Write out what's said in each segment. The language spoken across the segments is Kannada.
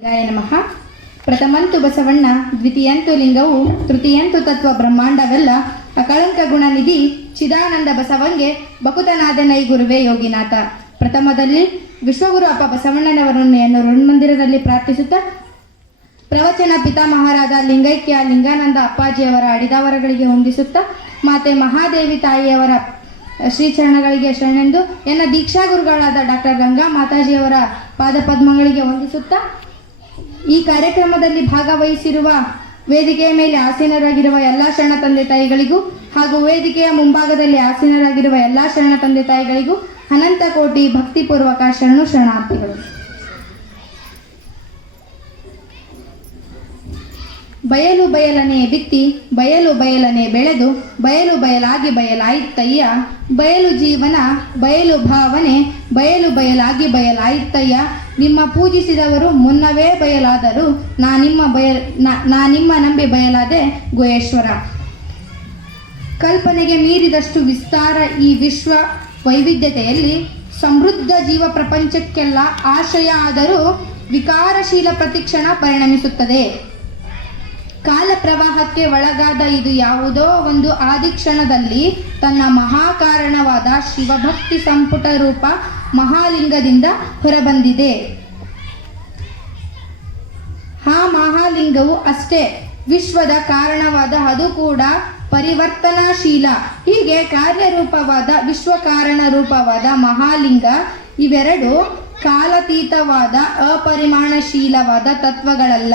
ಗಾಯ ನಮಃ. ಪ್ರಥಮಂತು ಬಸವಣ್ಣ, ದ್ವಿತೀಯಂತು ಲಿಂಗವು, ತೃತೀಯಂತು ತತ್ವ ಬ್ರಹ್ಮಾಂಡವೆಲ್ಲ ಅಕಳಂಕ ಗುಣನಿಧಿ ಚಿದಾನಂದ ಬಸವಂಗೆ ಬಕುತನಾದನೈ ಗುರುವೇ ಯೋಗಿನಾಥ. ಪ್ರಥಮದಲ್ಲಿ ವಿಶ್ವಗುರು ಅಪ್ಪ ಬಸವಣ್ಣನವರನ್ನು ಎನ್ನು ಮಂದಿರದಲ್ಲಿ ಪ್ರಾರ್ಥಿಸುತ್ತಾ ಪ್ರವಚನ ಪಿತಾಮಹಾರಾದ ಲಿಂಗೈಕ್ಯ ಲಿಂಗಾನಂದ ಅಪ್ಪಾಜಿಯವರ ಅಡಿದಾವರಗಳಿಗೆ ಹೊಂದಿಸುತ್ತಾ ಮಾತೆ ಮಹಾದೇವಿ ತಾಯಿಯವರ ಶ್ರೀಚರಣಗಳಿಗೆ ಶರಣೆಂದು ಎನ್ನ ದೀಕ್ಷಾ ಗುರುಗಳಾದ ಡಾಕ್ಟರ್ ಗಂಗಾ ಮಾತಾಜಿಯವರ ಪಾದಪದ್ಮಗಳಿಗೆ ವಂದಿಸುತ್ತಾ ಈ ಕಾರ್ಯಕ್ರಮದಲ್ಲಿ ಭಾಗವಹಿಸಿರುವ ವೇದಿಕೆಯ ಮೇಲೆ ಆಸೀನರಾಗಿರುವ ಎಲ್ಲ ಶರಣ ತಂದೆ ತಾಯಿಗಳಿಗೂ ಹಾಗೂ ವೇದಿಕೆಯ ಮುಂಭಾಗದಲ್ಲಿ ಆಸೀನರಾಗಿರುವ ಎಲ್ಲ ಶರಣ ತಂದೆ ತಾಯಿಗಳಿಗೂ ಅನಂತ ಕೋಟಿ ಭಕ್ತಿಪೂರ್ವಕ ಶರಣು ಶರಣಾರ್ಥಿಗಳು. ಬಯಲು ಬಯಲನೆ ಬಿತ್ತಿ, ಬಯಲು ಬಯಲನೆ ಬೆಳೆದು, ಬಯಲು ಬಯಲಾಗಿ ಬಯಲಾಯಿತಯ್ಯ. ಬಯಲು ಜೀವನ, ಬಯಲು ಭಾವನೆ, ಬಯಲು ಬಯಲಾಗಿ ಬಯಲಾಯಿತಯ್ಯ. ನಿಮ್ಮ ಪೂಜಿಸಿದವರು ಮುನ್ನವೇ ಬಯಲಾದರು. ನಾ ನಿಮ್ಮ ಬಯಲ್ ನಾ- ನಿಮ್ಮ ನಂಬಿ ಬಯಲಾದೆ ಗುಹೇಶ್ವರ ಕಲ್ಪನೆಗೆ ಮೀರಿದಷ್ಟು ವಿಸ್ತಾರ ಈ ವಿಶ್ವ ವೈವಿಧ್ಯತೆಯಲ್ಲಿ ಸಮೃದ್ಧ ಜೀವ ಪ್ರಪಂಚಕ್ಕೆಲ್ಲ ಆಶ್ರಯ ಆದರೂ ವಿಕಾರಶೀಲ ಪ್ರತಿಕ್ಷಣ ಪರಿಣಮಿಸುತ್ತದೆ. ಕಾಲ ಪ್ರವಾಹಕ್ಕೆ ಒಳಗಾದ ಇದು ಯಾವುದೋ ಒಂದು ಆದಿಕ್ಷಣದಲ್ಲಿ ತನ್ನ ಮಹಾಕಾರಣವಾದ ಶಿವಭಕ್ತಿ ಸಂಪುಟ ರೂಪ ಮಹಾಲಿಂಗದಿಂದ ಹೊರಬಂದಿದೆ. ಆ ಮಹಾಲಿಂಗವು ಅಷ್ಟೇ, ವಿಶ್ವದ ಕಾರಣವಾದ ಅದು ಕೂಡ ಪರಿವರ್ತನಾಶೀಲ. ಹೀಗೆ ಕಾರ್ಯರೂಪವಾದ ವಿಶ್ವ ಕಾರಣ ರೂಪವಾದ ಮಹಾಲಿಂಗ ಇವೆರಡು ಕಾಲತೀತವಾದ, ಅಪರಿಮಾಣಶೀಲವಾದ ತತ್ವಗಳಲ್ಲ.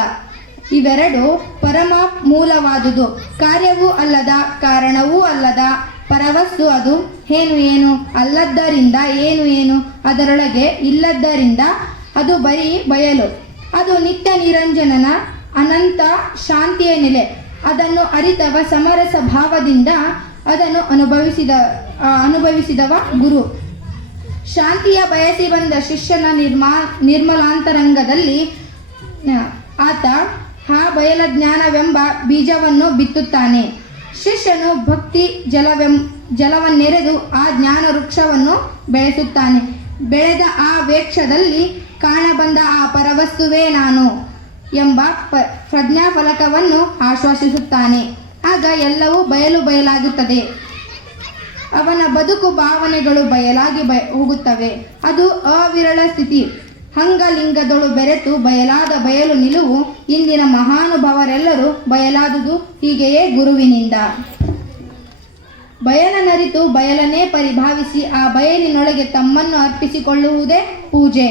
ಇವೆರಡು ಪರಮ ಮೂಲವಾದುದು ಕಾರ್ಯವೂ ಅಲ್ಲದ, ಕಾರಣವೂ ಅಲ್ಲದ ಪರವಸ್ತು ಅದು, ಏನು ಏನು, ಅಲ್ಲದ್ದರಿಂದ ಏನು ಏನು, ಅದರೊಳಗೆ ಇಲ್ಲದ್ದರಿಂದ ಅದು ಬರೀ ಬಯಲು. ಅದು ನಿತ್ಯ ನಿರಂಜನನ ಅನಂತ ಶಾಂತಿಯ ನೆಲೆ. ಅದನ್ನು ಅರಿತವ ಸಮರಸ ಭಾವದಿಂದ ಅದನ್ನು ಅನುಭವಿಸಿದ ಅನುಭವಿಸಿದವ ಗುರು. ಶಾಂತಿಯ ಬಯಸಿ ಬಂದ ಶಿಷ್ಯನ ನಿರ್ಮಾ, ನಿರ್ಮಲಾಂತರಂಗದಲ್ಲಿ ಆತ ಬಯಲ ಜ್ಞಾನವೆಂಬ ಬೀಜವನ್ನು ಬಿತ್ತುತ್ತಾನೆ. ಶಿಷ್ಯನು ಭಕ್ತಿ ಜಲವೆಂ, ಜಲವನ್ನೆರೆದು ಆ ಜ್ಞಾನ ವೃಕ್ಷವನ್ನು ಬೆಳೆಸುತ್ತಾನೆ. ಬೆಳೆದ ಆ ವೇಕ್ಷದಲ್ಲಿ ಕಾಣಬಂದ ಆ ಪರವಸ್ತುವೇ ನಾನು ಎಂಬ ಪ, ಪ್ರಜ್ಞಾಫಲಕವನ್ನು ಆಶ್ವಾಸಿಸುತ್ತಾನೆ. ಆಗ ಎಲ್ಲವೂ ಬಯಲು ಬಯಲಾಗುತ್ತದೆ. ಅವನ ಬದುಕು ಭಾವನೆಗಳು ಬಯಲಾಗಿ ಬಯ ಹೋಗುತ್ತವೆ. ಅದು ಅವಿರಳ ಸ್ಥಿತಿ. ಹಂಗಲಿಂಗದೊಳು ಬೆರೆತು ಬಯಲಾದ ಬಯಲು ನಿಲುವು ಇಂದಿನ ಮಹಾನುಭಾವರೆಲ್ಲರೂ ಬಯಲಾದುದು ಹೀಗೆಯೇ ಗುರುವಿನಿಂದ. ಬಯಲನರಿತು ಬಯಲನೇ ಪರಿಭಾವಿಸಿ ಆ ಬಯಲಿನೊಳಗೆ ತಮ್ಮನ್ನು ಅರ್ಪಿಸಿಕೊಳ್ಳುವುದೇ ಪೂಜೆ.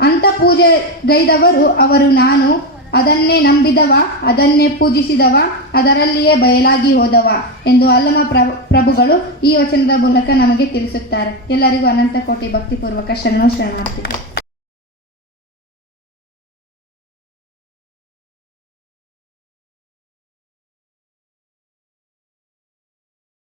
ಅಂತ ಪೂಜೆ ಗೈದವರು ಅವರು ನಾನು, ಅದನ್ನೇ ನಂಬಿದವ, ಅದನ್ನೇ ಪೂಜಿಸಿದವ, ಅದರಲ್ಲಿಯೇ ಬಯಲಾಗಿ ಹೋದವ ಎಂದು ಅಲ್ಲಮ ಪ್ರ- ಪ್ರಭುಗಳು ಈ ವಚನದ ಮೂಲಕ ನಮಗೆ ತಿಳಿಸುತ್ತಾರೆ. ಎಲ್ಲರಿಗೂ ಅನಂತ ಕೋಟಿ ಭಕ್ತಿಪೂರ್ವಕ ಶರಣು ಶರಣಾರ್ಥಿಗಳು.